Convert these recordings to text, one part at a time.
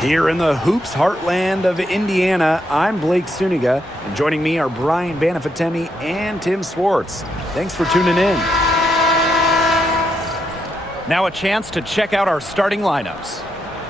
Here in the hoops heartland of Indiana, I'm Blake Suniga, and joining me are Brian Vanafetemi and Tim Swartz. Thanks for tuning in. Now a chance to check out our starting lineups.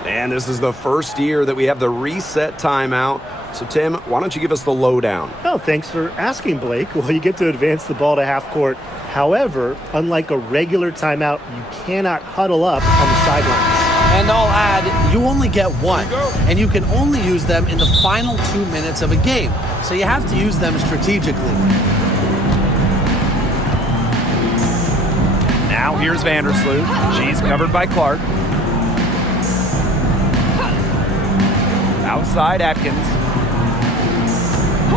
And this is the first year that we have the reset timeout. So, Tim, why don't you give us the lowdown? Oh, thanks for asking, Blake. Well, you get to advance the ball to half court. However, unlike a regular timeout, you cannot huddle up on the sidelines. And I'll add, you only get one, and you can only use them in the final 2 minutes of a game. So you have to use them strategically. Now here's Vandersloot. She's covered by Clark. Outside Atkins.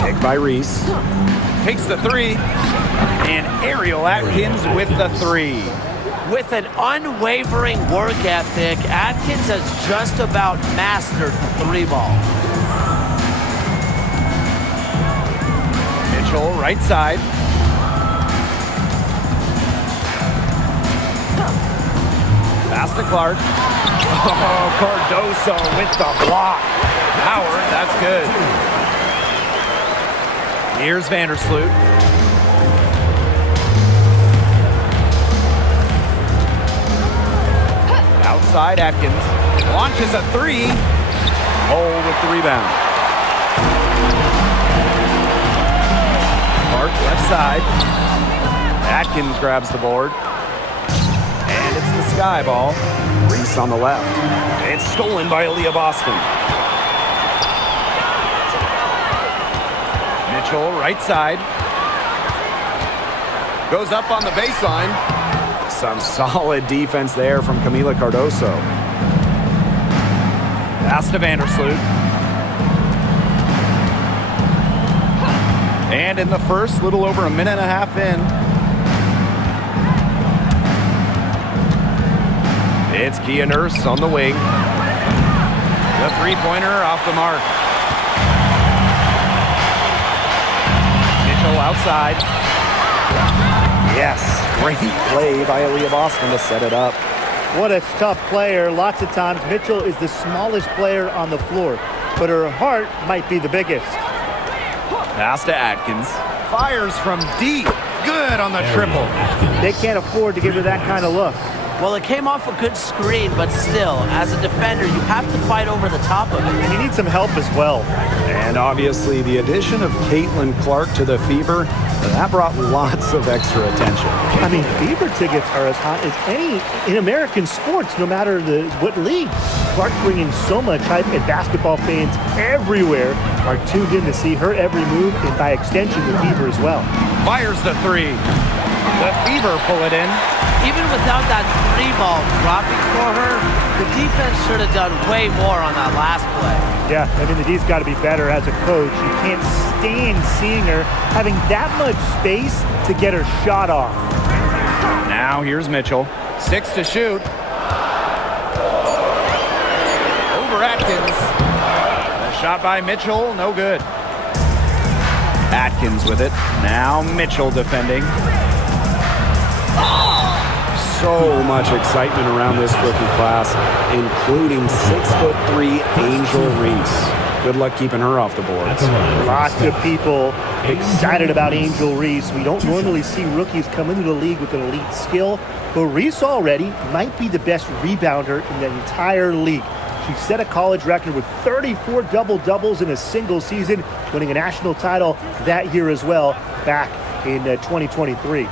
Picked by Reese. Takes the three. And Ariel Atkins with the three. With an unwavering work ethic, Atkins has just about mastered the three ball. Mitchell, right side. Pass to Clark. Oh, Cardoso with the block. Howard, that's good. Here's Vandersloot. Outside Atkins. Launches a three. Hole with the rebound. Clark left side. Atkins grabs the board. And it's the sky ball. Reese on the left. It's stolen by Aaliyah Boston. Mitchell, right side. Goes up on the baseline. Some solid defense there from Camila Cardoso. Pass to Vandersloot. And in the first, little over a minute and a half in, it's Kia Nurse on the wing. The three-pointer off the mark. Mitchell outside. Yes, great play by Aaliyah Boston to set it up. What a tough player. Lots of times, Mitchell is the smallest player on the floor, but her heart might be the biggest. Pass to Atkins. Fires from deep. Good on the triple. They can't afford to give her that kind of look. Well, it came off a good screen, but still, as a defender, you have to fight over the top of it. And you need some help as well. And obviously, the addition of Caitlin Clark to the Fever, that brought lots of extra attention. I mean, Fever tickets are as hot as any in American sports, no matter what league. Clark bringing so much hype, and basketball fans everywhere are tuned in to see her every move, and by extension, the Fever as well. Fires the three. The Fever pull it in. Even without that three ball dropping for her, the defense should have done way more on that last play. Yeah, I mean, the D's got to be better as a coach. You can't stand seeing her having that much space to get her shot off. Now here's Mitchell. 6 to shoot. Over Atkins. The shot by Mitchell, no good. Atkins with it. Now Mitchell defending. So much excitement around this rookie class, including 6'3" Angel Reese. Good luck keeping her off the boards. Lots of people excited about Angel Reese. We don't normally see rookies come into the league with an elite skill, but Reese already might be the best rebounder in the entire league. She set a college record with 34 double-doubles in a single season, winning a national title that year as well, back in 2023.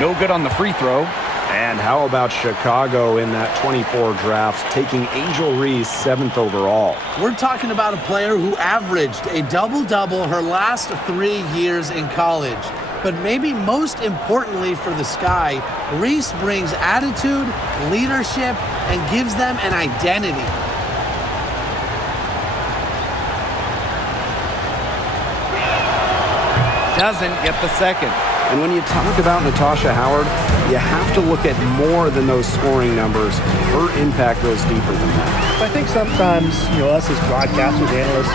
No good on the free throw. And how about Chicago in that 24 draft, taking Angel Reese 7th overall? We're talking about a player who averaged a double-double her last 3 years in college. But maybe most importantly for the Sky, Reese brings attitude, leadership, and gives them an identity. Doesn't get the second. And when you talk about Natasha Howard, you have to look at more than those scoring numbers. Her impact goes deeper than that. I think sometimes, us as broadcasters, analysts,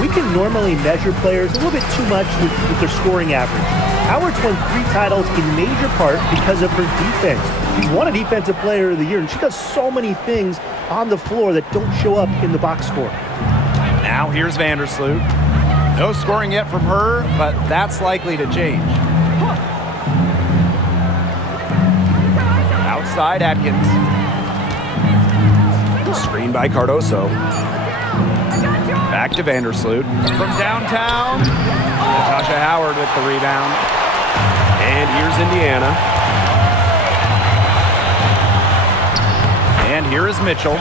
we can normally measure players a little bit too much with their scoring average. Howard's won 3 titles in major part because of her defense. She's won a Defensive Player of the Year, and she does so many things on the floor that don't show up in the box score. Now here's Vandersloot. No scoring yet from her, but that's likely to change. Outside Atkins. Screen by Cardoso. Back to Vandersloot. From downtown, Natasha Howard with the rebound. And here's Indiana. And here is Mitchell.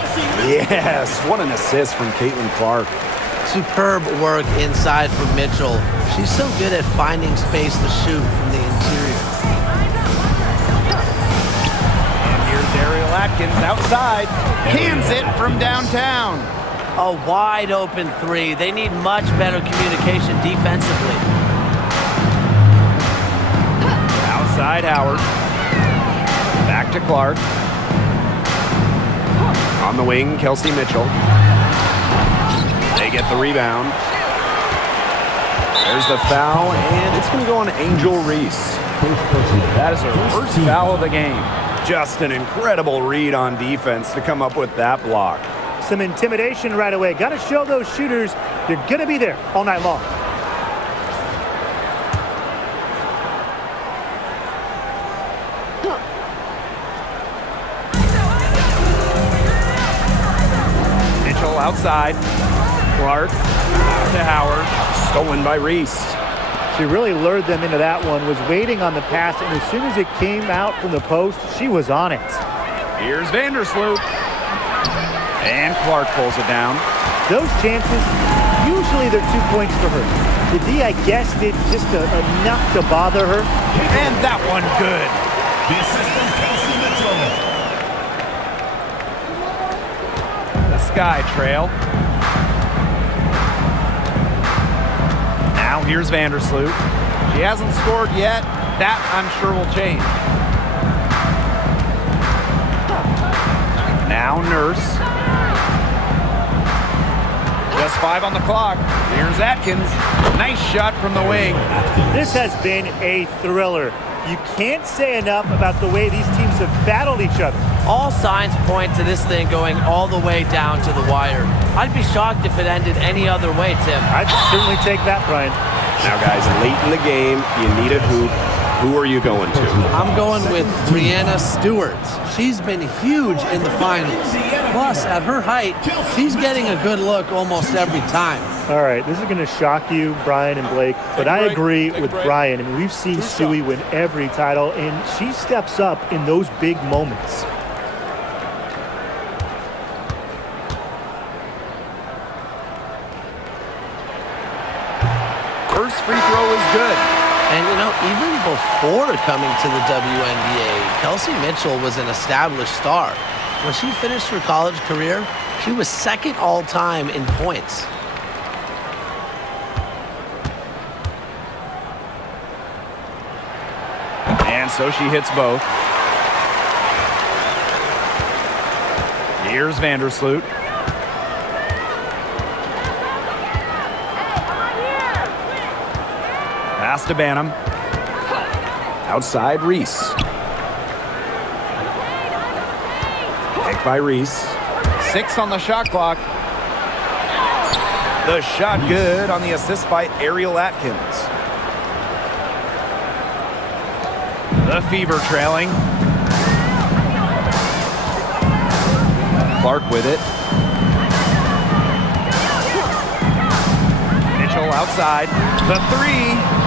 Yes, what an assist from Clark. Superb work inside from Mitchell. She's so good at finding space to shoot from the interior. And here's Ariel Atkins outside. Cans it from downtown. A wide open 3. They need much better communication defensively. Outside Howard. Back to Clark. On the wing, Kelsey Mitchell. They get the rebound. There's the foul, and it's going to go on Angel Reese. That is her first foul of the game. Just an incredible read on defense to come up with that block. Some intimidation right away. Got to show those shooters you're going to be there all night long. Mitchell outside. Clark to Howard. Stolen by Reese. She really lured them into that one, was waiting on the pass, and as soon as it came out from the post, she was on it. Here's Vandersloot. And Clark pulls it down. Those chances, usually they're 2 points for her. The D, I guess, did just enough to bother her. And that one good. The assistant, Kelsey Mitchell. The Sky Trail. Now here's Vandersloot. She hasn't scored yet. That, I'm sure, will change. Now Nurse. Just 5 on the clock. Here's Atkins. Nice shot from the wing. This has been a thriller. You can't say enough about the way these teams have battled each other. All signs point to this thing going all the way down to the wire. I'd be shocked if it ended any other way, Tim. I'd certainly take that, Brian. Now, guys, late in the game, you need a hoop. Who are you going to? I'm going with Brianna Stewart. She's been huge in the finals. Plus, at her height, she's getting a good look almost every time. All right, this is going to shock you, Brian and Blake, but I agree with Brian. I mean, we've seen Stewie win every title, and she steps up in those big moments. First free throw is good. And, you know, even before coming to the WNBA, Kelsey Mitchell was an established star. When she finished her college career, she was second all-time in points. And so she hits both. Here's Vandersloot. Pass to Banham. Outside Reese. Picked by Reese. 6 on the shot clock. The shot good on the assist by Ariel Atkins. The Fever trailing. Clark with it. Mitchell outside. The 3.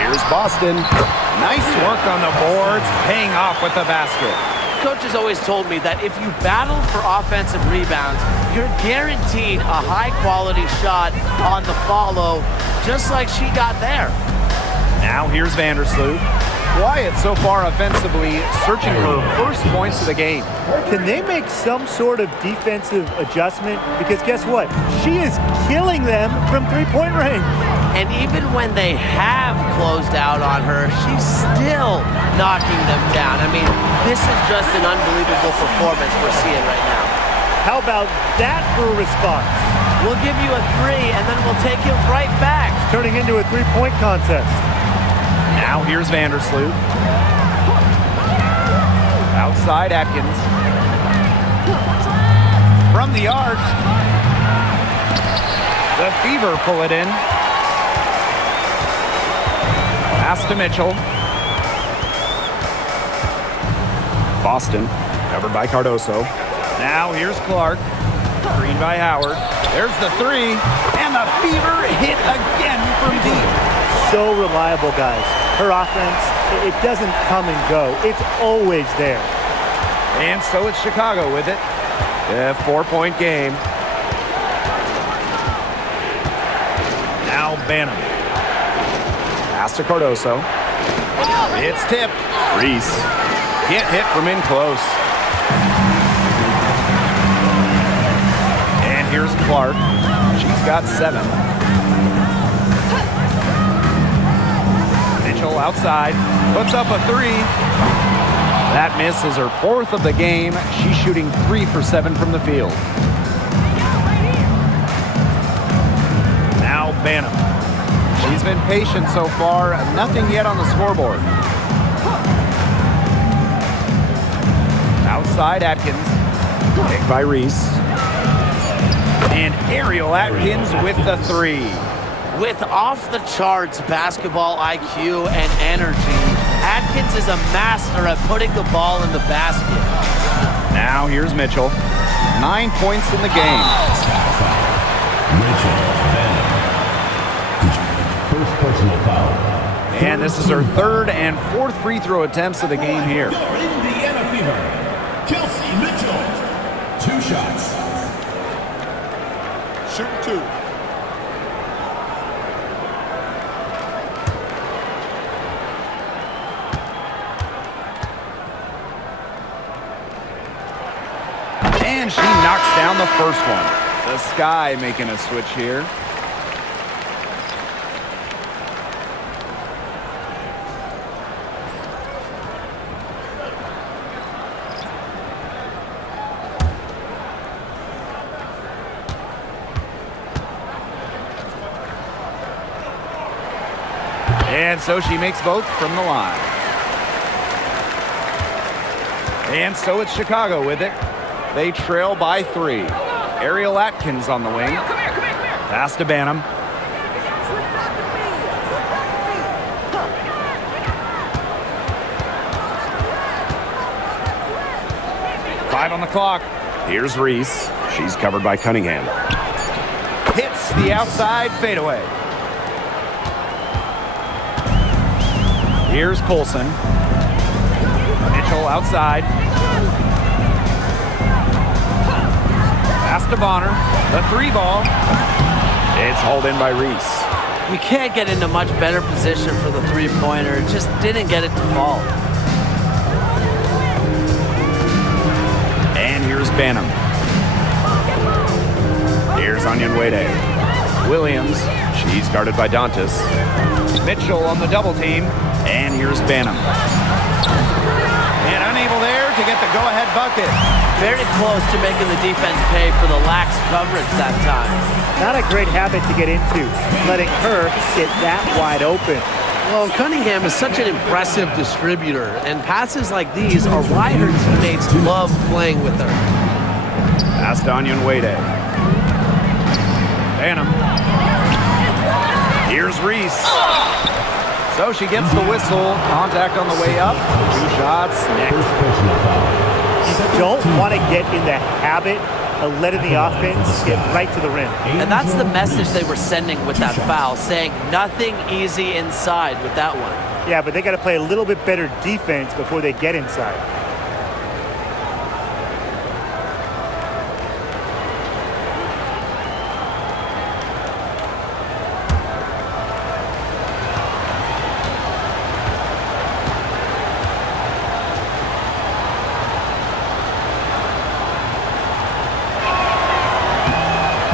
Here's Boston. Nice work on the boards, paying off with the basket. Coach has always told me that if you battle for offensive rebounds, you're guaranteed a high-quality shot on the follow, just like she got there. Now here's Vandersloot. Quiet so far offensively, searching for first points of the game. Can they make some sort of defensive adjustment? Because guess what? She is killing them from three-point range. And even when they have closed out on her, she's still knocking them down. I mean, this is just an unbelievable performance we're seeing right now. How about that for a response? We'll give you a 3, and then we'll take it right back. Turning into a three-point contest. Now here's Vandersloot. Outside Atkins. From the arc. The Fever pull it in. Pass to Mitchell. Boston, covered by Cardoso. Now here's Clark. Screen by Howard. There's the 3. And the Fever hit again from deep. So reliable, guys. Her offense, it doesn't come and go. It's always there. And so it's Chicago with it. A 4-point game. Now Banham. Pass to Cardoso. It's tipped. Reese. Can't hit from in close. And here's Clark. She's got 7. Mitchell outside. Puts up a 3. That miss is her 4th of the game. She's shooting 3 for 7 from the field. Now Banham. She's been patient so far. Nothing yet on the scoreboard. Outside Atkins. Picked by Reese. And Ariel Atkins with the 3. With off-the-charts basketball IQ and energy, Atkins is a master at putting the ball in the basket. Now here's Mitchell. 9 points in the game. Mitchell, first personal foul. And this is her 3rd and 4th free throw attempts of the game here. Indiana Fever. Kelsey Mitchell. 2 shots. Shoot 2. And she knocks down the first one. The Sky making a switch here. And so she makes both from the line. And so it's Chicago with it. They trail by 3. Ariel Atkins on the wing. Pass to Banham. Five on the clock. Here's Reese. She's covered by Cunningham. Hits the outside fadeaway. Here's Colson. Mitchell outside. Pass to Bonner. The 3 ball. It's hauled in by Reese. You can't get into much better position for the three-pointer. It just didn't get it to fall. And here's Banham. Here's Wnba. Williams. She's guarded by Dantas. Mitchell on the double team. And here's Banham. And unable there to get the go-ahead bucket. Very close to making the defense pay for the lax coverage that time. Not a great habit to get into, letting her sit that wide open. Well, Cunningham is such an impressive distributor, and passes like these are why her teammates love playing with her. Pass to Wnba. Banham. Here's Reese. So she gets the whistle. Contact on the way up. 2 shots next. You don't want to get in the habit of letting the offense get right to the rim. And that's the message they were sending with that foul, saying nothing easy inside with that one. Yeah, but they got to play a little bit better defense before they get inside.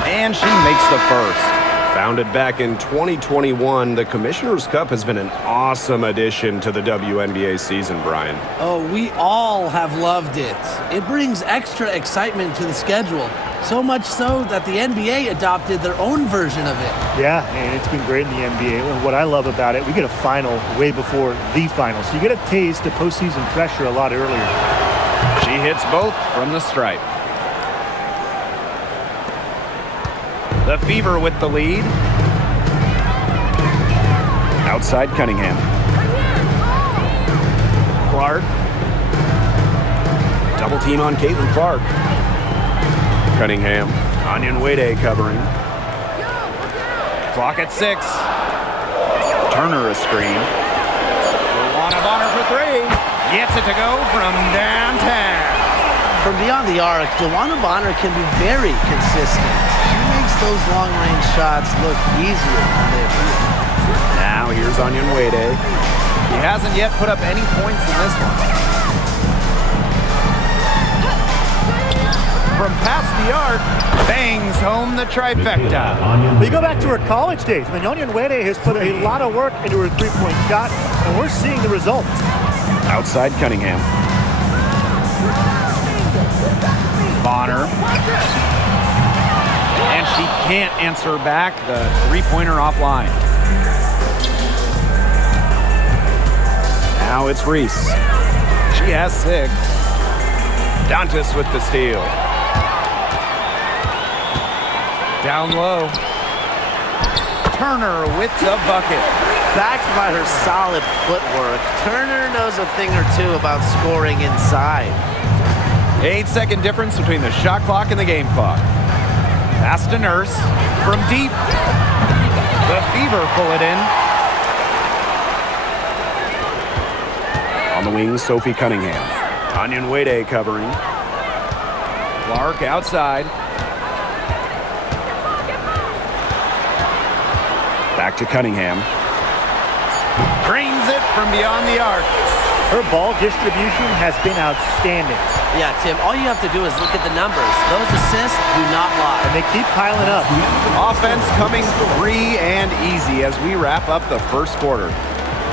And she makes the first. Founded back in 2021, the Commissioner's Cup has been an awesome addition to the WNBA season, Brian. Oh, we all have loved it. It brings extra excitement to the schedule. So much so that the NBA adopted their own version of it. Yeah, and it's been great in the NBA. And what I love about it, we get a final way before the final. So you get a taste of postseason pressure a lot earlier. She hits both from the stripe. The Fever with the lead. Outside Cunningham. Clark. Double team on Clark. Cunningham. Wnba covering. Clock at 6. Turner a screen. Bonner for 3. Gets it to go from downtown. From beyond the arc, Bonner can be very consistent. She makes those long-range shots look easier than they appear. Now here's Wnba. He hasn't yet put up any points in this one. From past the arc, bangs home the trifecta. We go back to her college days. Wnba has put a lot of work into her three-point shot, and we're seeing the results. Outside Cunningham. Bonner. And she can't answer back the three-pointer offline. Now it's Reese. She has 6. Dantas with the steal. Down low. Turner with the bucket. Backed by her solid footwork, Turner knows a thing or two about scoring inside. 8-second difference between the shot clock and the game clock. Pass to Nurse. From deep. The Fever pull it in. On the wing, Sophie Cunningham. Wnba covering. Clark outside. Back to Cunningham. Drains it from beyond the arc. Her ball distribution has been outstanding. Yeah, Tim, all you have to do is look at the numbers. Those assists do not lie. And they keep piling up. Offense coming free and easy as we wrap up the first quarter.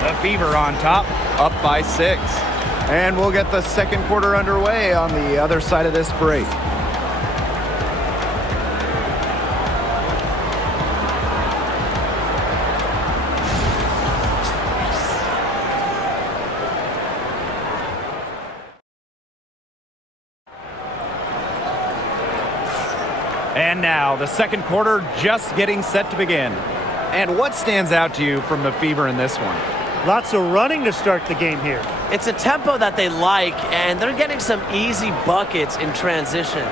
The Fever on top, up by 6. And we'll get the second quarter underway on the other side of this break. And now, the second quarter just getting set to begin. And what stands out to you from the Fever in this one? Lots of running to start the game here. It's a tempo that they like, and they're getting some easy buckets in transition.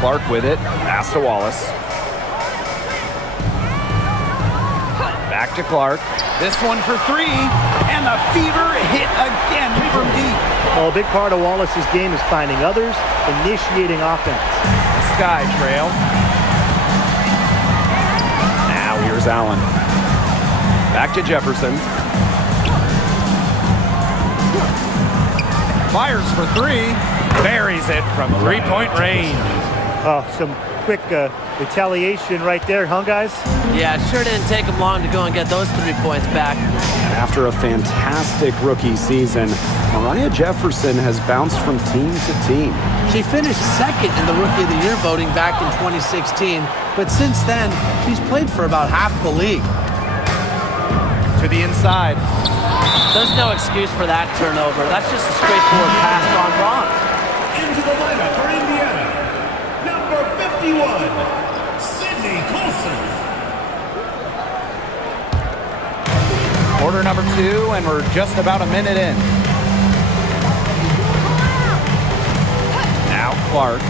Clark with it. Pass to Wallace. Back to Clark. This one for 3. And the Fever hit again from deep. Well, a big part of Wallace's game is finding others, initiating offense. Sky trail. Now here's Allen. Back to Jefferson. Fires for 3. Buries it from three-point range. Oh, some quick retaliation right there, huh, guys? Yeah, it sure didn't take them long to go and get those 3 points back. After a fantastic rookie season, Mariah Jefferson has bounced from team to team. She finished second in the Rookie of the Year voting back in 2016, but since then, she's played for about half the league. To the inside. There's no excuse for that turnover. That's just a straightforward pass gone wrong. Into the lineup for Indiana, number 51, Sydney Colson. Quarter number 2, and we're just about a minute in. Now Clark.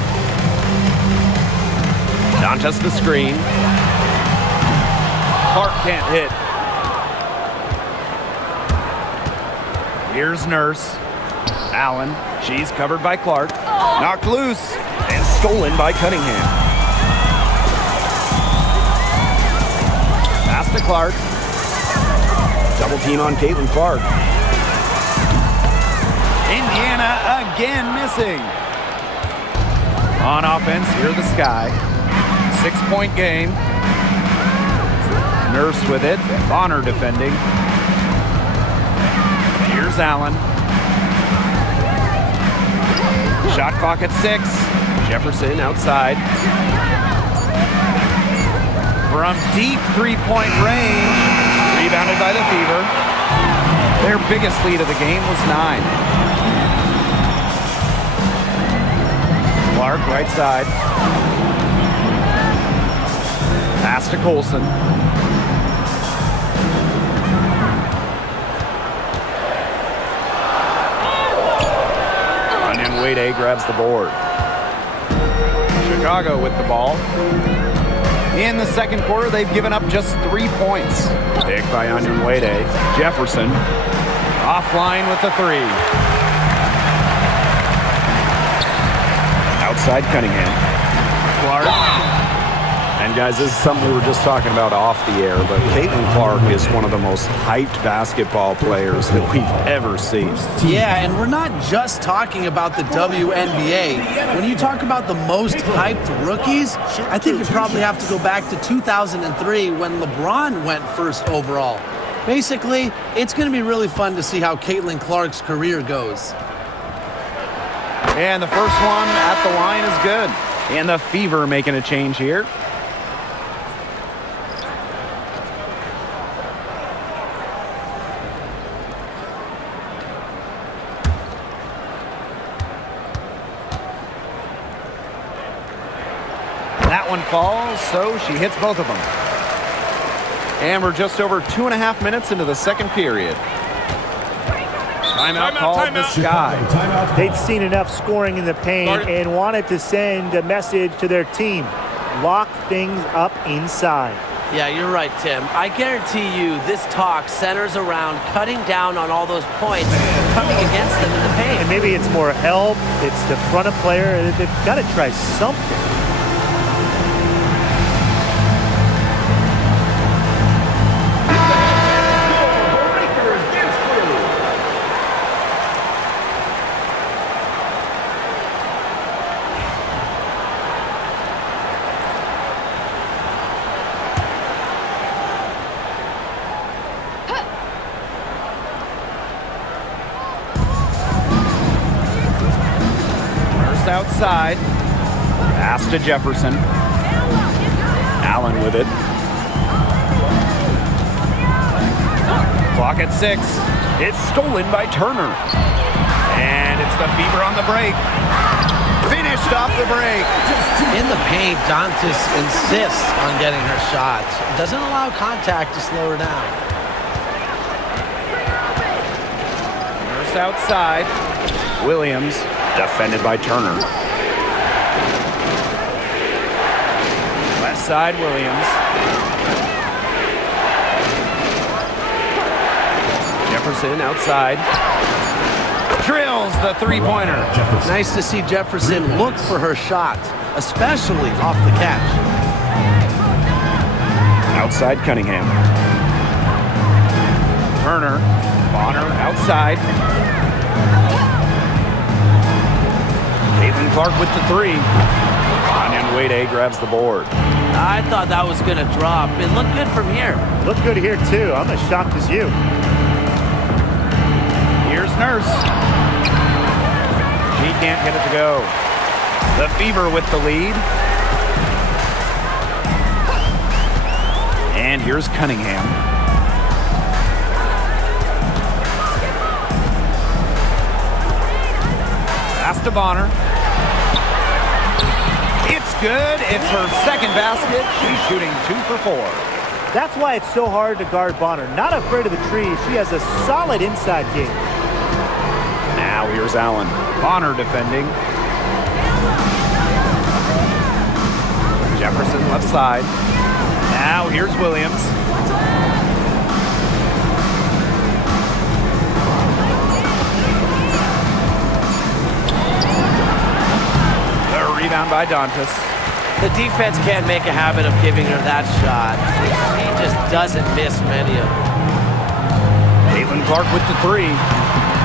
Dantas the screen. Clark can't hit. Here's Nurse. Allen. She's covered by Clark. Knocked loose. And stolen by Cunningham. Pass to Clark. Double team on Clark. Indiana again missing. On offense, here the Sky. 6-point game. Nurse with it. Bonner defending. Here's Allen. Shot clock at 6. Jefferson outside. From deep three-point range. Rebounded by the Fever. Their biggest lead of the game was 9. Clark, right side. Pass to Colson. Wnba grabs the board. Chicago with the ball. In the second quarter, they've given up just 3 points. Pick by Wnba. Jefferson offline with the 3. Outside Cunningham. Clark. And guys, this is something we were just talking about off the air, but CaitlinClark is one of the most hyped basketball players that we've ever seen. Yeah, and we're not just talking about the WNBA. When you talk about the most hyped rookies, I think you probably have to go back to 2003 when LeBron went first overall. Basically, it's going to be really fun to see how CaitlinClark's career goes. And the first one at the line is good. And the Fever making a change here. That one falls, so she hits both of them. And we're just over 2.5 minutes into the second period. Timeout called the Sky. They'd seen enough scoring in the paint and wanted to send a message to their team. Lock things up inside. Yeah, you're right, Tim. I guarantee you this talk centers around cutting down on all those points coming against them in the paint. And maybe it's more help. It's the front of player. They've got to try something. Outside. Pass to Jefferson. Allen with it. Clock at 6. It's stolen by Turner. And it's the Fever on the break. Finished off the break. In the paint, Dantas insists on getting her shot. Doesn't allow contact to slow her down. Nurse outside. Williams. Defended by Turner. Left side, Williams. Jefferson outside. Drills the three-pointer. Nice to see Jefferson look for her shot, especially off the catch. Outside, Cunningham. Turner. Bonner outside. CaitlinClark with the 3. Wnba grabs the board. I thought that was going to drop. It looked good from here. Looked good here, too. I'm as shocked as you. Here's Nurse. She can't get it to go. The Fever with the lead. And here's Cunningham. Pass to Bonner. It's good. It's her second basket. She's shooting 2 for 4. That's why it's so hard to guard Bonner. Not afraid of the trees. She has a solid inside game. Now here's Allen. Bonner defending. Jefferson left side. Now here's Williams. The rebound by Dantas. The defense can't make a habit of giving her that shot. She just doesn't miss many of them. CaitlinClark with the 3.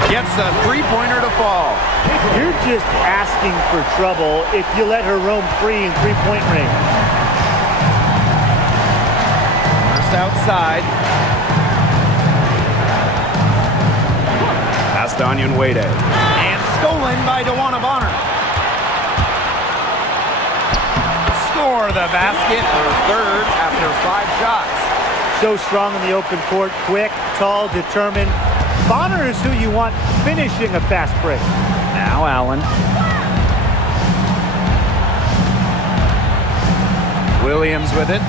Gets a three-pointer to fall. You're just asking for trouble if you let her roam free in three-point range. First outside. Pass to Wnba. And stolen by Wnba. Score the basket, her third after 5 shots. So strong in the open court, quick, tall, determined. Bonner is who you want finishing a fast break. Now Allen. Williams with it.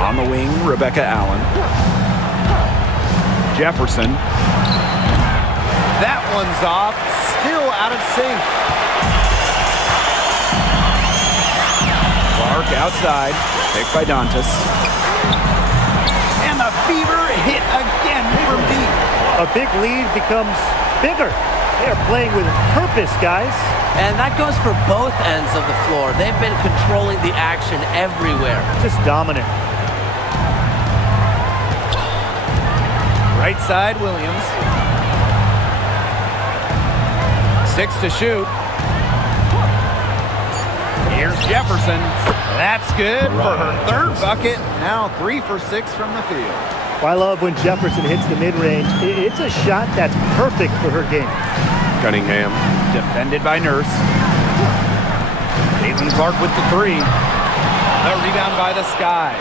On the wing, Rebecca Allen. Jefferson. That one's off, still out of sync. Clark outside, picked by Dantas. And the Fever hit again from deep. A big lead becomes bigger. They are playing with purpose, guys. And that goes for both ends of the floor. They've been controlling the action everywhere. Just dominant. Right side, Williams. 6 to shoot. Here's Jefferson. That's good for her third bucket. Now 3 for 6 from the field. I love when Jefferson hits the mid-range. It's a shot that's perfect for her game. Cunningham. Defended by Nurse. Caitlin Clark with the 3. The rebound by the Sky.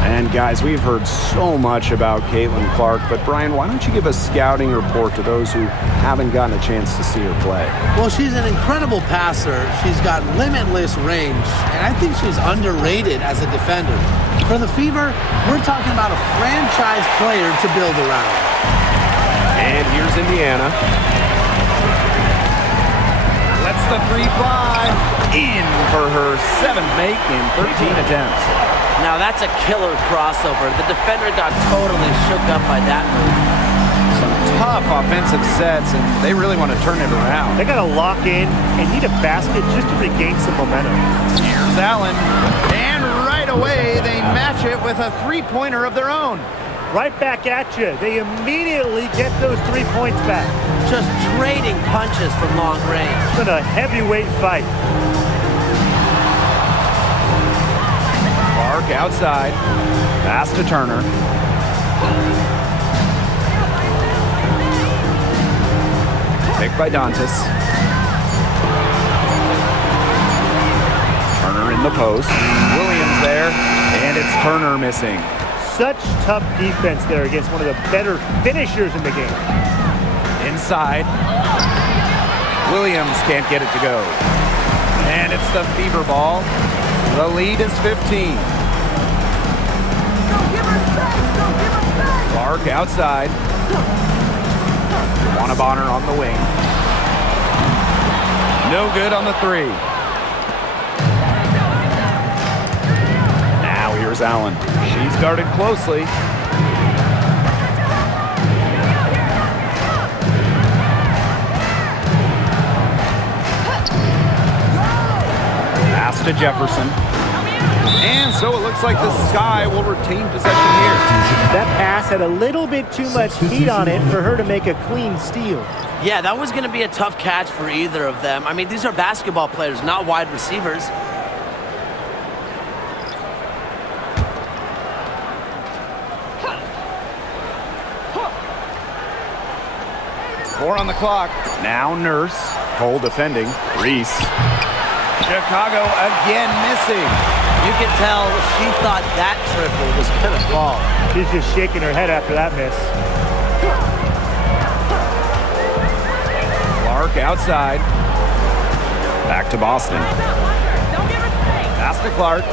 And guys, we've heard so much about Caitlin Clark, but Brian, why don't you give a scouting report to those who haven't gotten a chance to see her play? Well, she's an incredible passer. She's got limitless range, and I think she's underrated as a defender. For the Fever, we're talking about a franchise player to build around. And here's Indiana. Lets the 3 fly. In for her 7th make in 13 attempts. Now that's a killer crossover. The defender got totally shook up by that move. Some tough offensive sets, and they really want to turn it around. They got to lock in and need a basket just to regain some momentum. Here's Allen. And right away, they match it with a 3-pointer of their own. Right back at you. They immediately get those 3 points back. Just trading punches from long range. It's been a heavyweight fight. Clark outside. Pass to Turner. Picked by Dantas. Turner in the post. Williams there. And it's Turner missing. Such tough defense there against one of the better finishers in the game. Inside. Williams can't get it to go. And it's the Fever ball. The lead is 15. Clark outside. Wnba on the wing. No good on the 3. Now here's Allen. She's guarded closely. Pass to Jefferson. And so it looks like the Sky will retain possession here. That pass had a little bit too much heat on it for her to make a clean steal. Yeah, that was going to be a tough catch for either of them. I mean, these are basketball players, not wide receivers. Four on the clock. Now Nurse. Cole defending. Reese. Chicago again missing. You can tell she thought that triple was going to fall. She's just shaking her head after that miss. Clark outside. Back to Boston. Pass to Clark.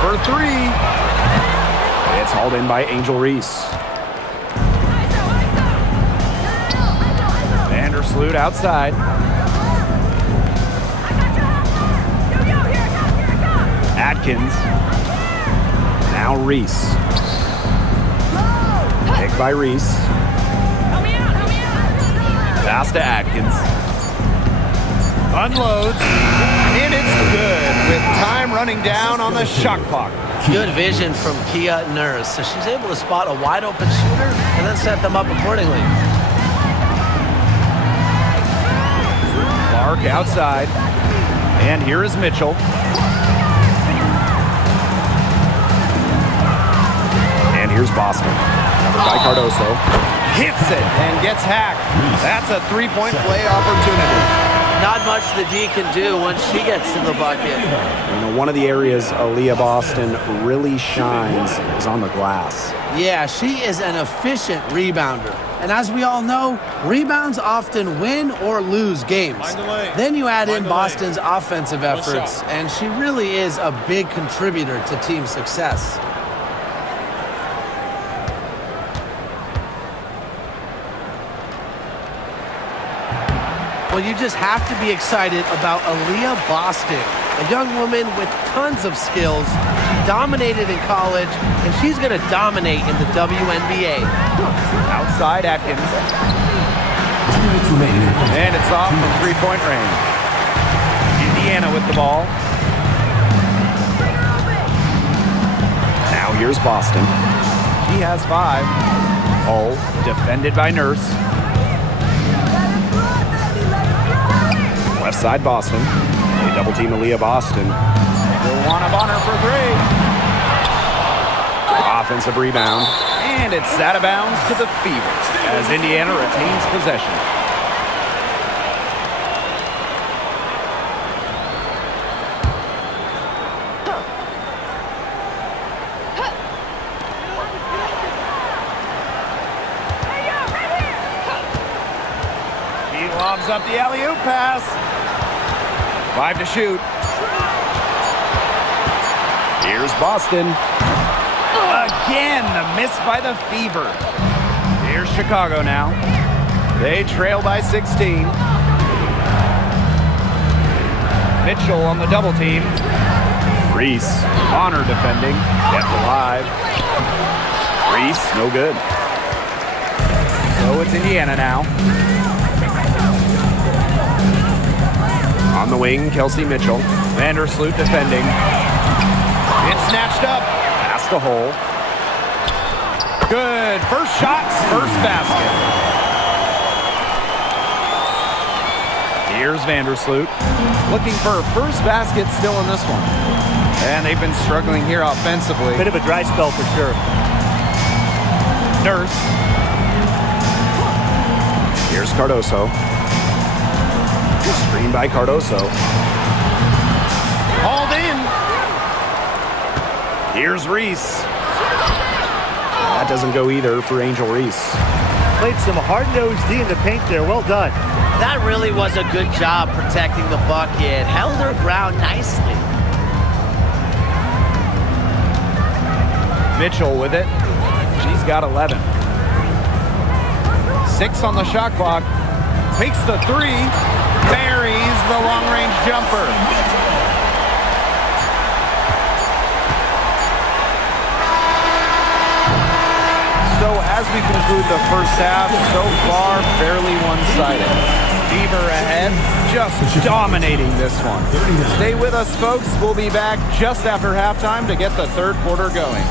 For 3. It's hauled in by Angel Reese. Vandersloot outside. Atkins. Now Reese. Picked by Reese. Pass to Atkins. Unloads. And it's good with time running down on the shot clock. Good vision from Kia Nurse. So she's able to spot a wide open shooter and then set them up accordingly. Clark outside. And here is Mitchell. And here's Boston. By Cardoso. Hits it and gets hacked. That's a three-point play opportunity. Not much the D can do once she gets to the bucket. You know, one of the areas Aaliyah Boston really shines is on the glass. Yeah, she is an efficient rebounder. And as we all know, rebounds often win or lose games. Then you add in Boston's offensive efforts, and she really is a big contributor to team success. Well, you just have to be excited about Aaliyah Boston, a young woman with tons of skills. She dominated in college, and she's going to dominate in the WNBA. Outside Atkins. And it's off from three-point range. Indiana with the ball. Now here's Boston. He has 5. Hull defended by Nurse. Left side Boston. They double team Aaliyah Boston. They'll want a Bonner for 3. Offensive rebound. And it's out of bounds to the Fever as Indiana retains possession. He lobs up the alley-oop pass. 5 to shoot. Here's Boston. Again, the miss by the Fever. Here's Chicago now. They trail by 16. Mitchell on the double team. Reese. Bonner defending. Kept alive. Reese, no good. So it's Indiana now. On the wing, Kelsey Mitchell. Vandersloot defending. It's snatched up. Past the hole. Good. First shot, first basket. Here's Vandersloot. Looking for a first basket still in this one. And they've been struggling here offensively. Bit of a dry spell for sure. Nurse. Here's Cardoso. Screen by Cardoso. Hauled in. Here's Reese. That doesn't go either for Angel Reese. Played some hard-nosed D in the paint there. Well done. That really was a good job protecting the bucket. Held her ground nicely. Mitchell with it. She's got 11. 6 on the shot clock. Takes the 3. Buries the long-range jumper. So as we conclude the first half, so far fairly one-sided. Fever ahead, just dominating this one. Stay with us, folks. We'll be back just after halftime to get the third quarter going.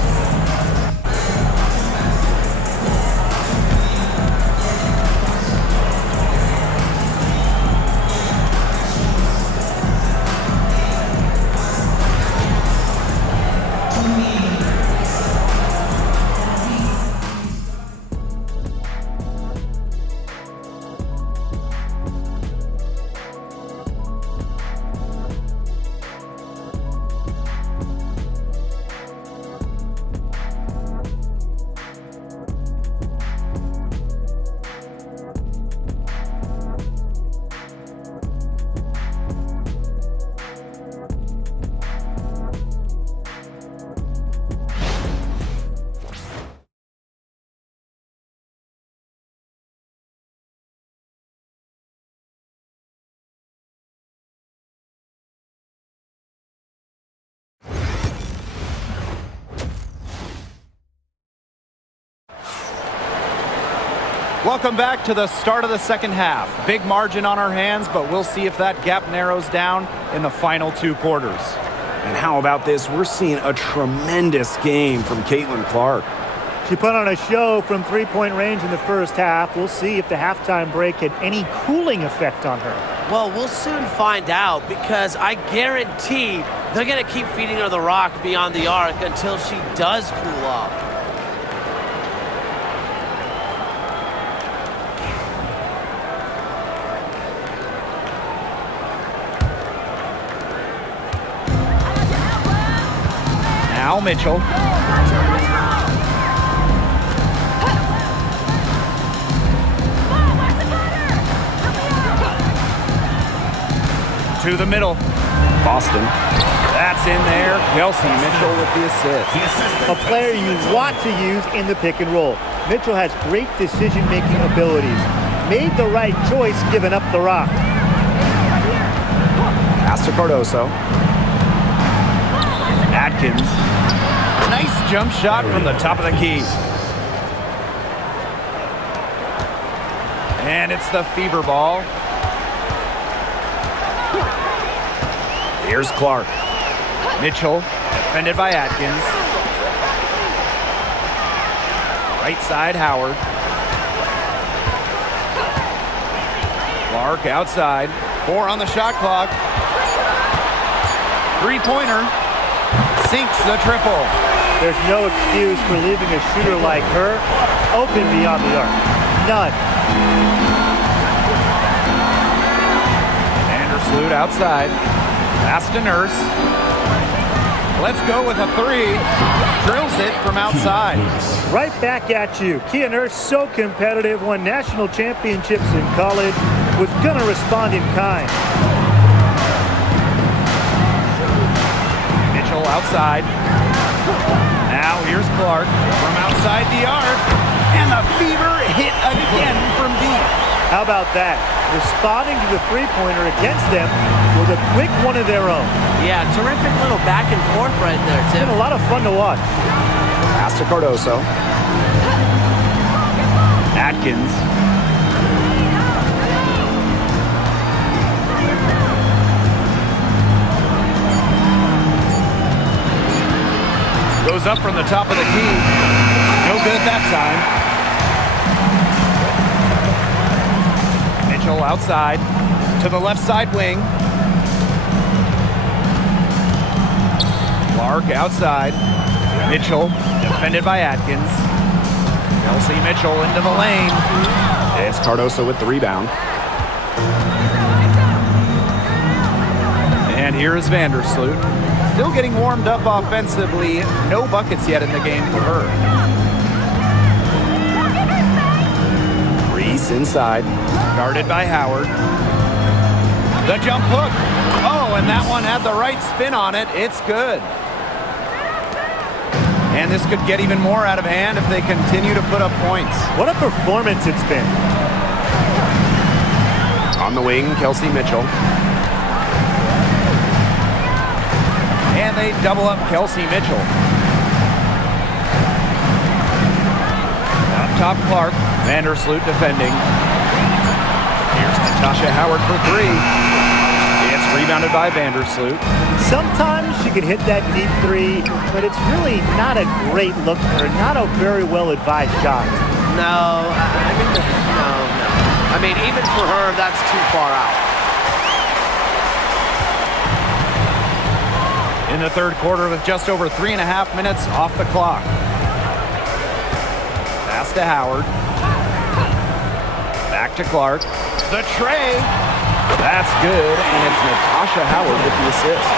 Welcome back to the start of the second half. Big margin on our hands, but we'll see if that gap narrows down in the final 2 quarters. And how about this? We're seeing a tremendous game from Caitlin Clark. She put on a show from three-point range in the first half. We'll see if the halftime break had any cooling effect on her. Well, we'll soon find out because I guarantee they're going to keep feeding her the rock beyond the arc until she does cool off. Now Mitchell. To the middle. Boston. That's in there. Kelsey Mitchell with the assist. A player you want to use in the pick and roll. Mitchell has great decision-making abilities. Made the right choice giving up the rock. Pass to Cardoso. Atkins. Nice jump shot from the top of the key. And it's the fever ball. Here's Clark. Mitchell, defended by Atkins. Right side, Howard. Clark outside. 4 on the shot clock. Three-pointer. Sinks the triple. There's no excuse for leaving a shooter like her open beyond the arc. None. Vandersloot outside. Pass to Nurse. Let's go with a 3. Drills it from outside. Right back at you. Kia Nurse, so competitive, won national championships in college, was gonna respond in kind. Mitchell outside. Now here's Clark from outside the arc. And the fever hit again from deep. How about that? Responding to the three-pointer against them with a quick one of their own. Yeah, terrific little back and forth right there, Tim. Been a lot of fun to watch. Pass to Cardoso. Atkins. Goes up from the top of the key. No good that time. Mitchell outside to the left side wing. Clark outside. Mitchell defended by Atkins. Kelsey Mitchell into the lane. It's Cardoso with the rebound. And here is Vandersloot. Still getting warmed up offensively. No buckets yet in the game for her. Reese inside. Guarded by Howard. The jump hook. Oh, and that one had the right spin on it. It's good. And this could get even more out of hand if they continue to put up points. What a performance it's been. On the wing, Kelsey Mitchell. And they double up Kelsey Mitchell. Up top, Clark. Vandersloot defending. Here's Natasha Howard for 3. It's rebounded by Vandersloot. Sometimes she can hit that deep 3, but it's really not a great look for her. Not a very well-advised shot. No. I mean, even for her, that's too far out. In the third quarter with just over 3.5 minutes off the clock. Pass to Howard. Back to Clark. The tray. That's good, and it's Natasha Howard with the assist.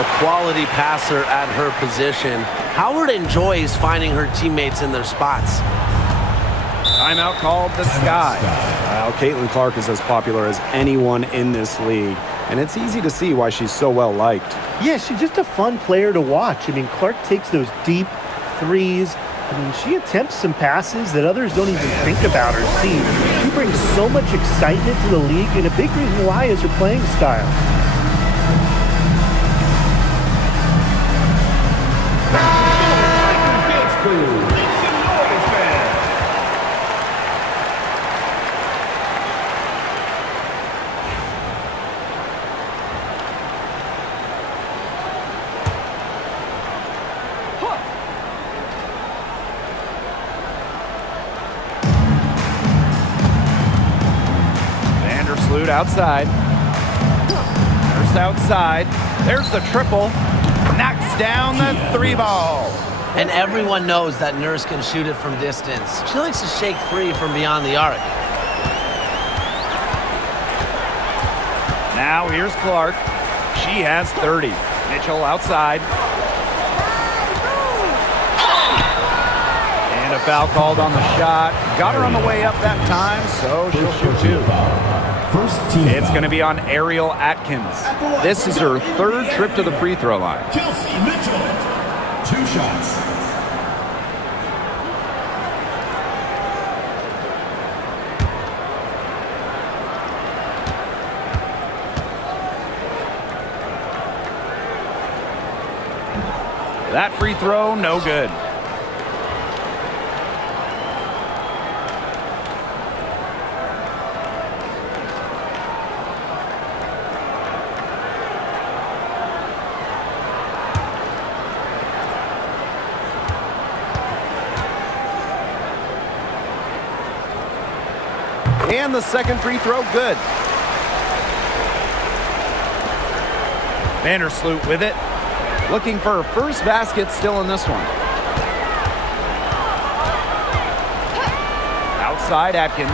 A quality passer at her position. Howard enjoys finding her teammates in their spots. Timeout called the Sky. Well, Caitlin Clark is as popular as anyone in this league, and it's easy to see why she's so well liked. Yeah, she's just a fun player to watch. I mean, Clark takes those deep threes. I mean, she attempts some passes that others don't even think about or see. She brings so much excitement to the league, and a big reason why is her playing style. outside. Nurse outside. There's the triple. Knocks down the 3-ball. And everyone knows that Nurse can shoot it from distance. She likes to shake free from beyond the arc. Now here's Clark. She has 30. Mitchell outside. And a foul called on the shot. Got her on the way up that time, so she'll shoot two. It's going to be on Ariel Atkins. This is her third trip to the free throw line. Kelsey Mitchell. 2 shots. That free throw, no good. And the second free throw, good. Vandersloot with it. Looking for her first basket still in this one. Outside Atkins.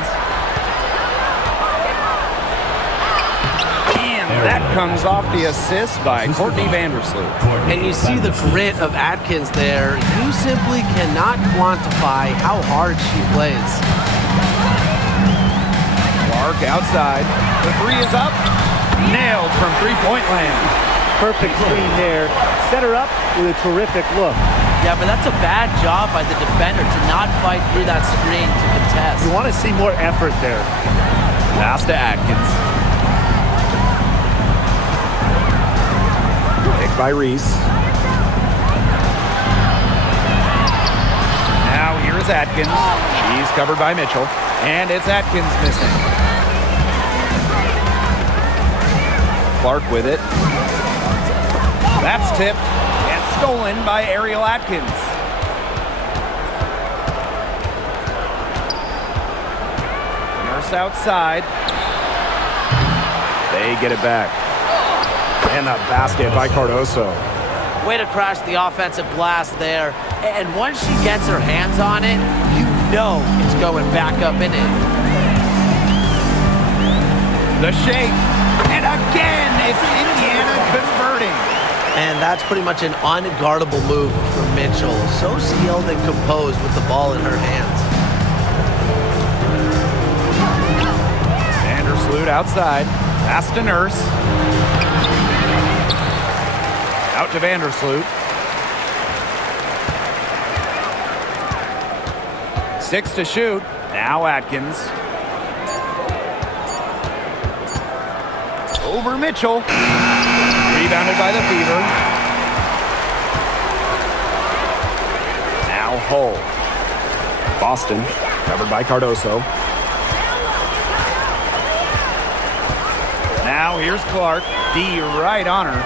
And that comes off the assist by Courtney Vandersloot. And you see the grit of Atkins there. You simply cannot quantify how hard she plays. Clark outside. The three is up. Nailed from three-point land. Perfect screen there. Set her up with a terrific look. Yeah, but that's a bad job by the defender to not fight through that screen to contest. You want to see more effort there. Pass to Atkins. Picked by Reese. Now here's Atkins. She's covered by Mitchell. And it's Atkins missing. Clark with it. That's tipped and stolen by Ariel Atkins. Nurse outside. They get it back. And a basket by Cardoso. Way to crash the offensive glass there. And once she gets her hands on it, you know it's going back up in it. The shake. And again, it's Indiana converting. And that's pretty much an unguardable move from Mitchell. So skilled and composed with the ball in her hands. Vandersloot outside. Pass to Nurse. Out to Vandersloot. 6 to shoot. Now Atkins. Over Mitchell. Rebounded by the Fever. Now Hull. Boston, covered by Cardoso. Now here's Clark. D right on her.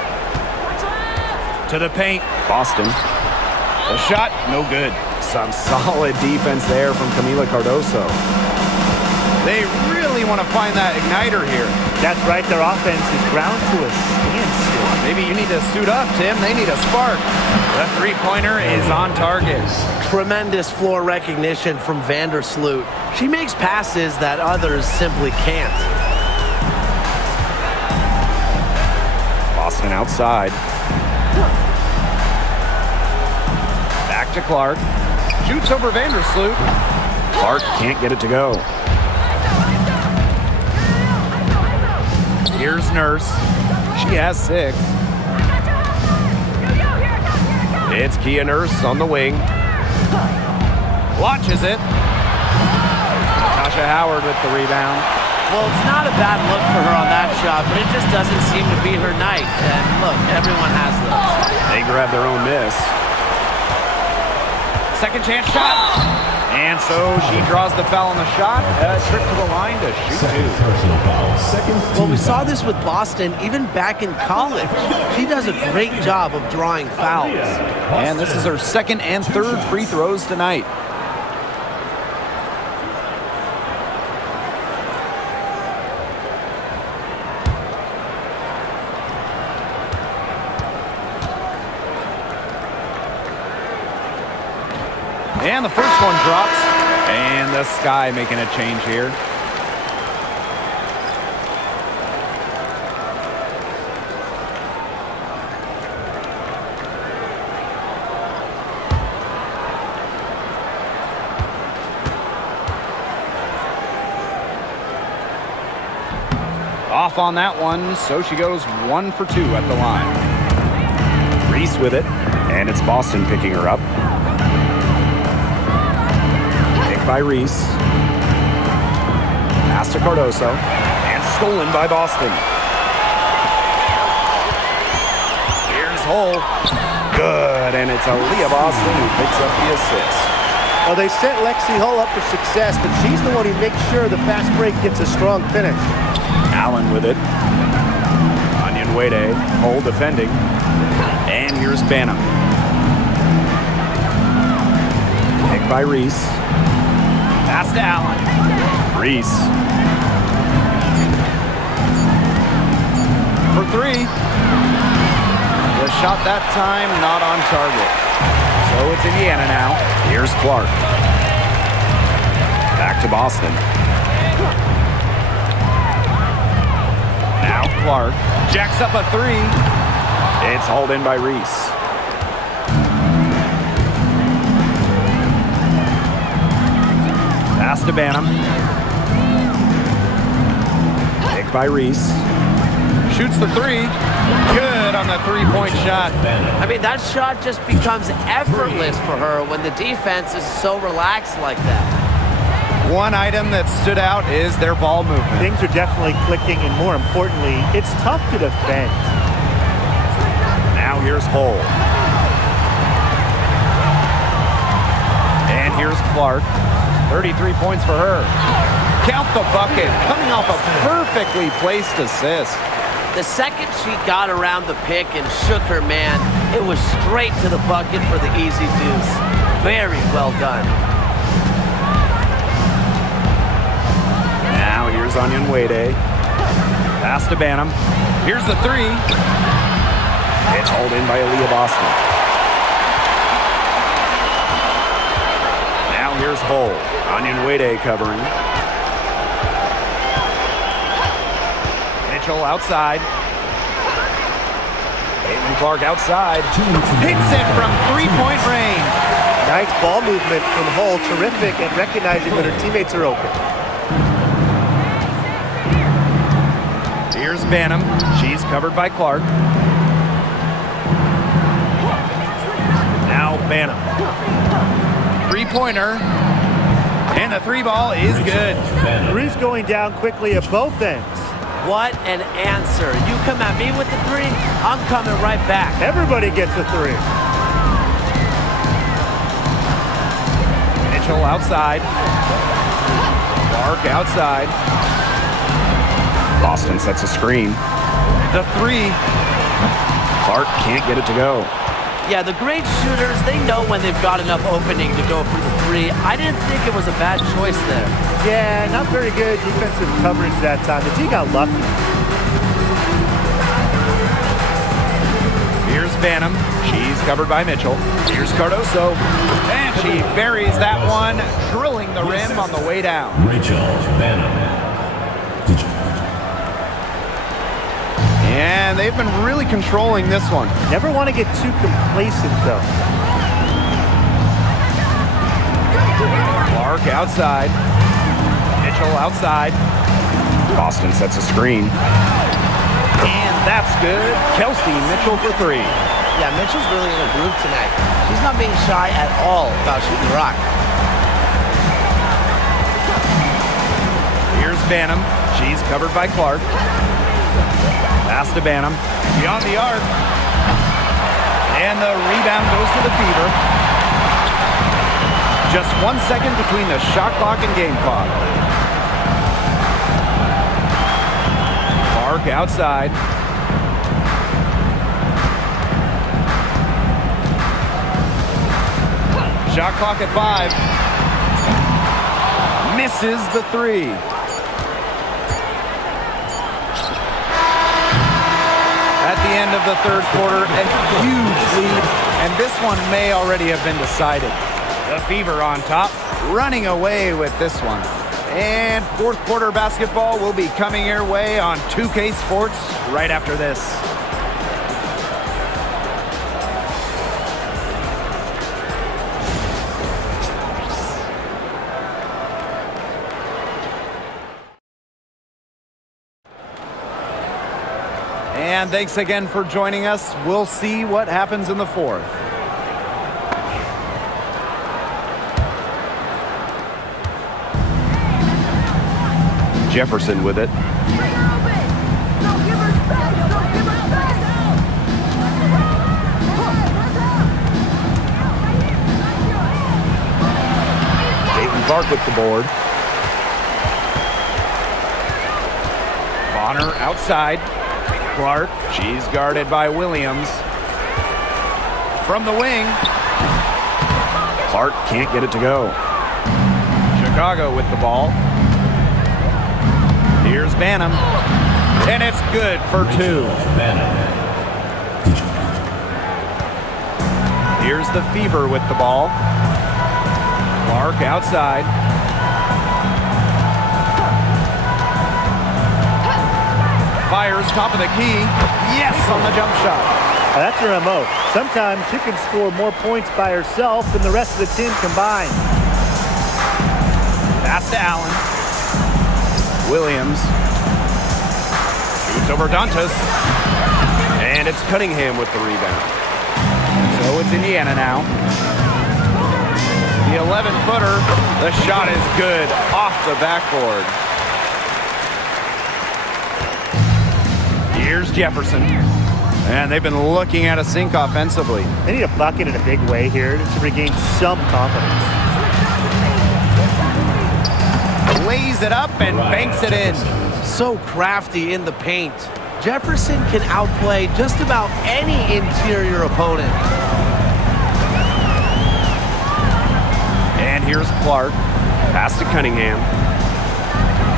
To the paint. Boston. The shot, no good. Some solid defense there from Camila Cardoso. They really want to find that igniter here. That's right. Their offense is ground to a standstill. Maybe you need to suit up, Tim. They need a spark. The three-pointer is on target. Tremendous floor recognition from Vandersloot. She makes passes that others simply can't. Boston outside. Back to Clark. Shoots over Vandersloot. Clark can't get it to go. Here's Nurse. She has 6. It's Kia Nurse on the wing. Watches it. Tasha Howard with the rebound. Well, it's not a bad look for her on that shot, but it just doesn't seem to be her night. And look, everyone has those. They grab their own miss. Second chance shot. And so she draws the foul on the shot. A trip to the line to shoot 2. Well, we saw this with Boston even back in college. She does a great job of drawing fouls. And this is her second and third free throws tonight. And the first one drops. And the Sky making a change here. Off on that one, so she goes 1 for 2 at the line. Reese with it, and it's Boston picking her up. Pick by Reese. Pass to Cardoso, and stolen by Boston. Here's Hull. Good, and it's Aaliyah Boston who picks up the assist. Well, they set Lexi Hull up for success, but she's the one who makes sure the fast break gets a strong finish. Allen with it. Wnba, Hull defending. And here's Banham. Pick by Reese. Pass to Allen. Reese. For 3. The shot that time not on target. So it's Indiana now. Here's Clark. Back to Boston. Now Clark jacks up a 3. It's hauled in by Reese. Pass to Banham. Pick by Reese. Shoots the 3. Good on the 3-point shot. I mean, that shot just becomes effortless for her when the defense is so relaxed like that. One item that stood out is their ball movement. Things are definitely clicking, and more importantly, it's tough to defend. Now here's Hull. And here's Clark. 33 points for her. Count the bucket, coming off a perfectly placed assist. The second she got around the pick and shook her man, it was straight to the bucket for the easy deuce. Very well done. Now here's Wnba. Pass to Banham. Here's the 3. It's hauled in by Aaliyah Boston. Now here's Hull. Wnba covering. Mitchell outside. Clark outside. Hits it from 3-point range. Nice ball movement from Hull. Terrific at recognizing when her teammates are open. Here's Banham. She's covered by Clark. Now Banham. 3-pointer. And the 3 ball is good. Three's going down quickly at both ends. What an answer. You come at me with the 3, I'm coming right back. Everybody gets a 3. Mitchell outside. Clark outside. Boston sets a screen. The 3. Clark can't get it to go. Yeah, the great shooters, they know when they've got enough opening to go for the 3. I didn't think it was a bad choice there. Yeah, not very good defensive coverage that time. The team got lucky. Here's Banham. She's covered by Mitchell. Here's Cardoso. And she buries that one, drilling the rim on the way down. Rachel Banham. And they've been really controlling this one. Never want to get too complacent, though. Clark outside. Mitchell outside. Boston sets a screen. And that's good. Kelsey Mitchell for 3. Yeah, Mitchell's really in a groove tonight. She's not being shy at all about shooting the rock. Here's Banham. She's covered by Clark. Pass to Banham. Beyond the arc. And the rebound goes to the Fever. Just 1 second between the shot clock and game clock. Clark outside. Shot clock at 5. Misses the 3. At the end of the third quarter, a huge lead, and this one may already have been decided. The Fever on top, running away with this one. And fourth quarter basketball will be coming your way on 2K Sports right after this. And thanks again for joining us. We'll see what happens in the fourth. Jefferson with it. Clark with the board. Bonner outside. Clark, she's guarded by Williams. From the wing. Clark can't get it to go. Chicago with the ball. Here's Banham. And it's good for two. Here's the Fever with the ball. Clark outside. Fires top of the key. Yes, on the jump shot. Now that's her MO. Sometimes she can score more points by herself than the rest of the team combined. Pass to Allen. Williams. Shoots over Dantas. And it's Cunningham with the rebound. So it's Indiana now. The 11-footer. The shot is good off the backboard. Here's Jefferson. And they've been looking at a sink offensively. They need a bucket in a big way here to regain some confidence. Lays it up and banks it in. So crafty in the paint. Jefferson can outplay just about any interior opponent. And here's Clark. Pass to Cunningham.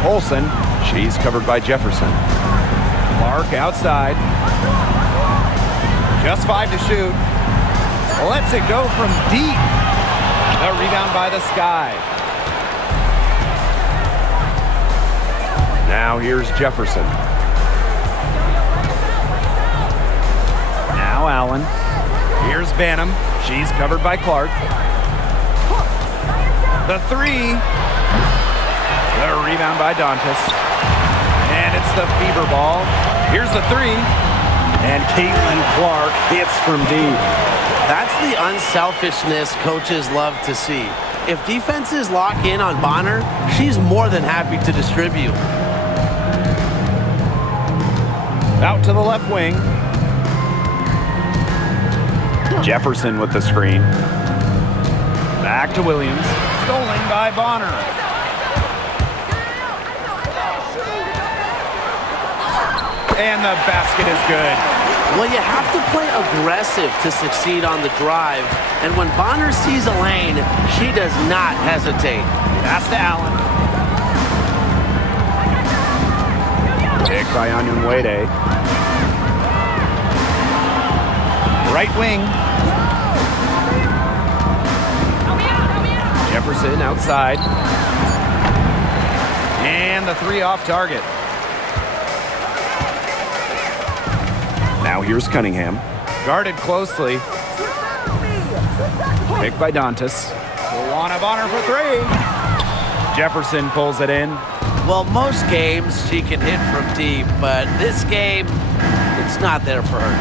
Olsen. She's covered by Jefferson. Clark outside. Just 5 to shoot. Lets it go from deep. The rebound by the Sky. Now here's Jefferson. Now Allen. Here's Banham. She's covered by Clark. The three. The rebound by Dantas. And it's the Fever ball. Here's the three. And Caitlin Clark hits from deep. That's the unselfishness coaches love to see. If defenses lock in on Bonner, she's more than happy to distribute. Out to the left wing. Jefferson with the screen. Back to Williams. Stolen by Bonner. And the basket is good. Well, you have to play aggressive to succeed on the drive. And when Bonner sees a lane, she does not hesitate. Pass to Allen. Pick by Wnba. Right wing. Jefferson outside. And the three off target. Now here's Cunningham. Guarded closely. Picked by Dantas. Luana Bonner for three. Jefferson pulls it in. Well, most games she can hit from deep, but this game, it's not there for her.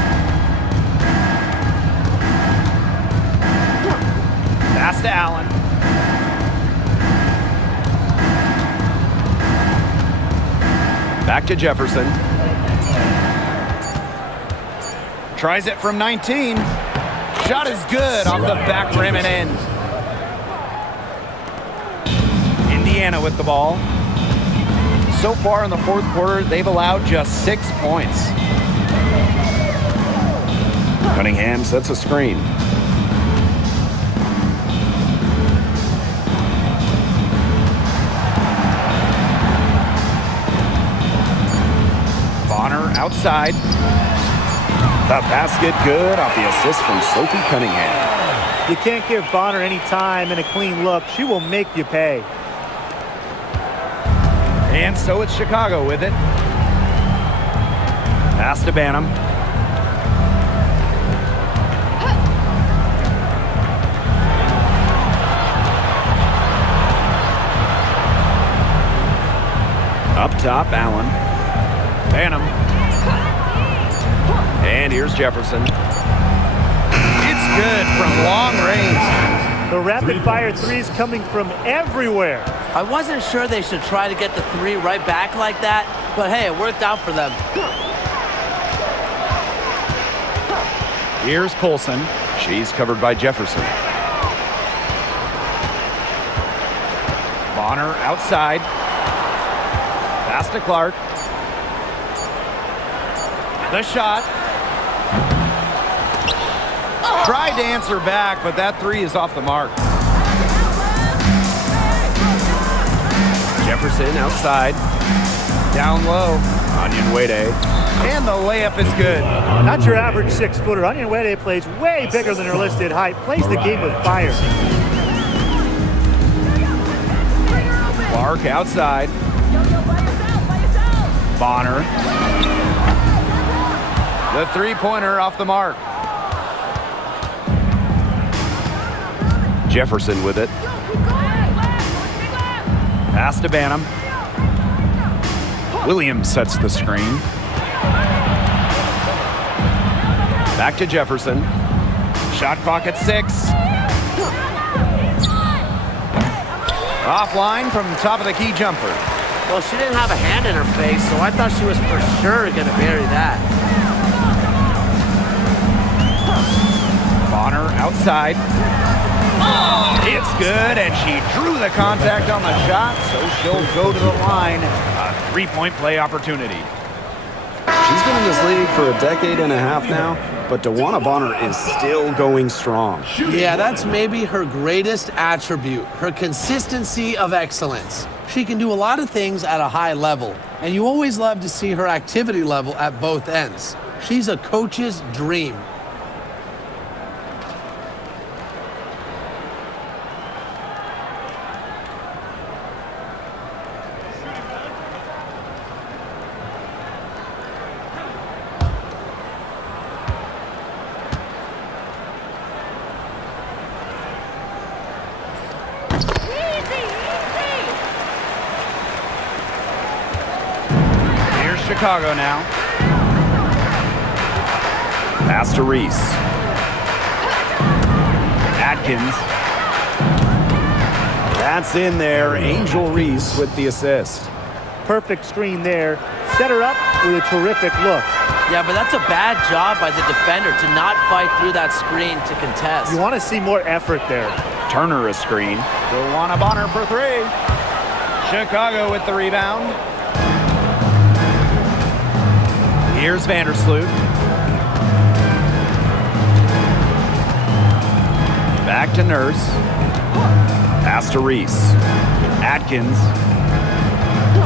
Pass to Allen. Back to Jefferson. Tries it from 19. Shot is good off the back rim and in. Indiana with the ball. So far in the fourth quarter, they've allowed just 6 points. Cunningham sets a screen. Bonner outside. The basket good off the assist from Sophie Cunningham. You can't give Bonner any time and a clean look. She will make you pay. And so it's Chicago with it. Pass to Banham. Up top, Allen. Banham. And here's Jefferson. It's good from long range. The rapid-fire threes coming from everywhere. I wasn't sure they should try to get the three right back like that, but hey, it worked out for them. Here's Colson. She's covered by Jefferson. Bonner outside. Pass to Clark. The shot. Tried to answer back, but that three is off the mark. Jefferson outside. Down low. Wnba. And the layup is good. Not your average 6-footer. Wnba plays way bigger than her listed height. Plays the game with fire. Clark outside. Bonner. The three-pointer off the mark. Jefferson with it. Pass to Banham. Williams sets the screen. Back to Jefferson. Shot clock at 6. Offline from the top of the key jumper. Well, she didn't have a hand in her face, so I thought she was for sure going to bury that. Bonner outside. It's good, and she drew the contact on the shot, so she'll go to the line. A three-point play opportunity. She's been in this league for a decade and a half now, but Wnba Bonner is still going strong. Yeah, that's maybe her greatest attribute, her consistency of excellence. She can do a lot of things at a high level, and you always love to see her activity level at both ends. She's a coach's dream. Chicago now. Pass to Reese. Atkins. That's in there. Angel Reese with the assist. Perfect screen there. Set her up with a terrific look. Yeah, but that's a bad job by the defender to not fight through that screen to contest. You want to see more effort there. Turner a screen. Wnba Bonner for 3. Chicago with the rebound. Here's Vandersloot. Back to Nurse. Pass to Reese. Atkins.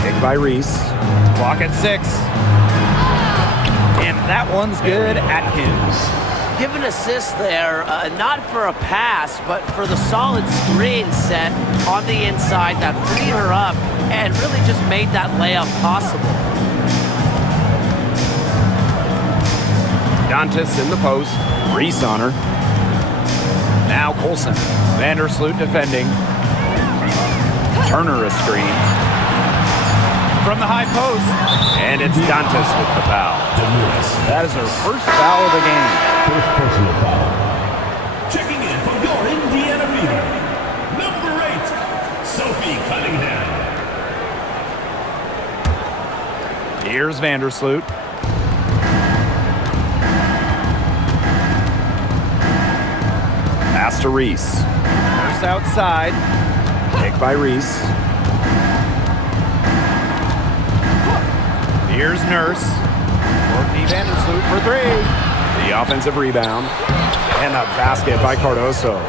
Kick by Reese. Clock at 6. And that one's good. Atkins. Give an assist there, not for a pass, but for the solid screen set on the inside that freed her up and really just made that layup possible. Dantas in the post. Reese on her. Now Colson. Vandersloot defending. Turner a screen. From the high post. And it's Dantas with the foul. That is her first foul of the game. First personal foul. Checking in from your Indiana Fever, number 8, Sophie Cunningham. Here's Vandersloot. Pass to Reese. Nurse outside. Kick by Reese. Here's Nurse. Courtney Vandersloot for 3. The offensive rebound. And the basket by Cardoso.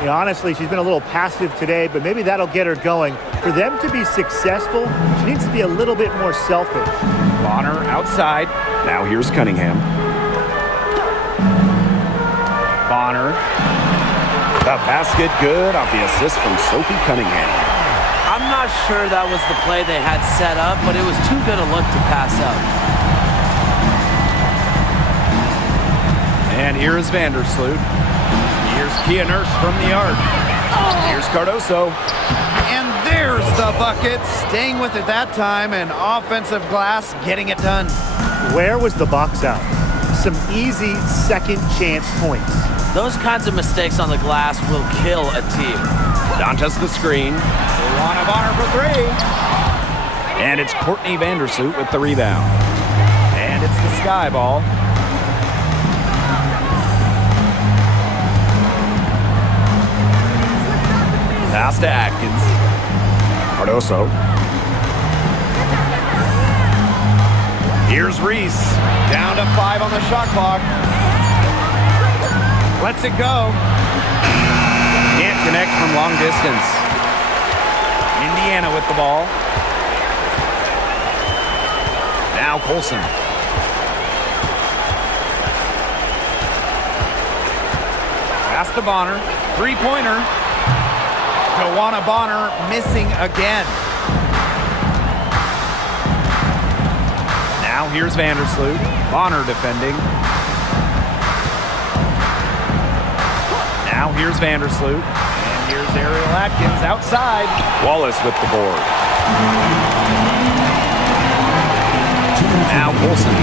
You know, honestly, she's been a little passive today, but maybe that'll get her going. For them to be successful, she needs to be a little bit more selfish. Bonner outside. Now here's Cunningham. Bonner. The basket good off the assist from Sophie Cunningham. I'm not sure that was the play they had set up, but it was too good a look to pass up. And here's Vandersloot. Here's Kia Nurse from the arc. Here's Cardoso. And there's the bucket. Staying with it that time, and offensive glass getting it done. Where was the box out? Some easy second chance points. Those kinds of mistakes on the glass will kill a team. Dantas the screen. Wnba for three. And it's Courtney Vandersloot with the rebound. And it's the sky ball. Pass to Atkins. Cardoso. Here's Reese. Down to 5 on the shot clock. Lets it go. Can't connect from long distance. Indiana with the ball. Now Colson. Pass to Bonner. Three-pointer. Joanna Bonner missing again. Now here's Vandersloot. Bonner defending. Now here's Vandersloot. And here's Ariel Atkins outside. Wallace with the board. Now Colson.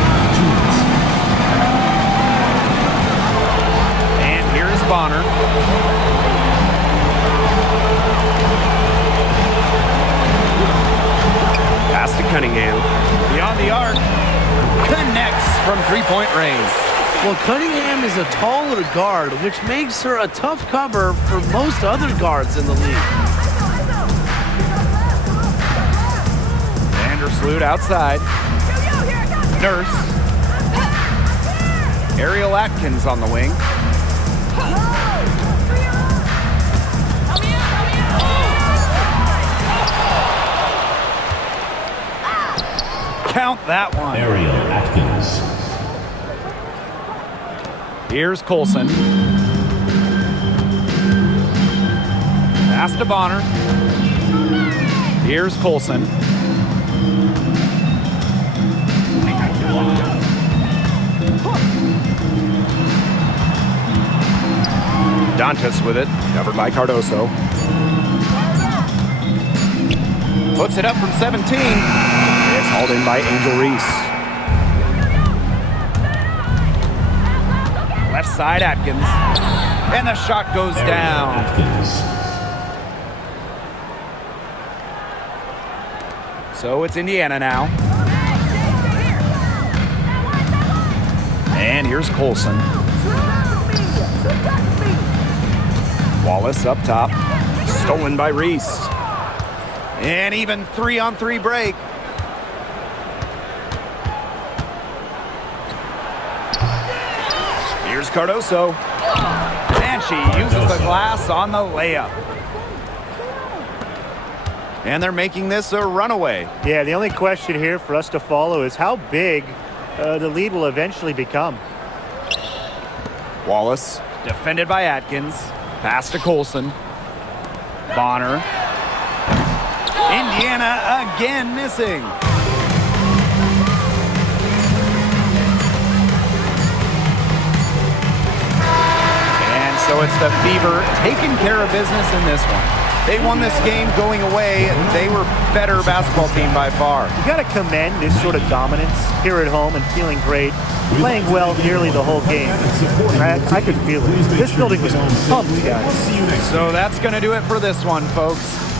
And here's Bonner. Pass to Cunningham. Beyond the arc. Connects from three-point range. Well, Cunningham is a taller guard, which makes her a tough cover for most other guards in the league. Vandersloot outside. Nurse. Ariel Atkins on the wing. Count that one. Ariel Atkins. Here's Colson. Pass to Bonner. Here's Colson. Dantas with it. Covered by Cardoso. Puts it up from 17. It's hauled in by Angel Reese. Left side Atkins. And the shot goes down. Atkins. So it's Indiana now. And here's Colson. Wallace up top. Stolen by Reese. And even 3-on-3 break. Here's Cardoso. And she uses the glass on the layup. And they're making this a runaway. Yeah, the only question here for us to follow is how big the lead will eventually become. Wallace, defended by Atkins. Pass to Colson. Bonner. Indiana again missing. And so it's the Fever taking care of business in this one. They won this game going away. They were better basketball team by far. You got to commend this sort of dominance here at home and feeling great, playing well nearly the whole game. I could feel it. This building was pumped, guys. So that's going to do it for this one, folks.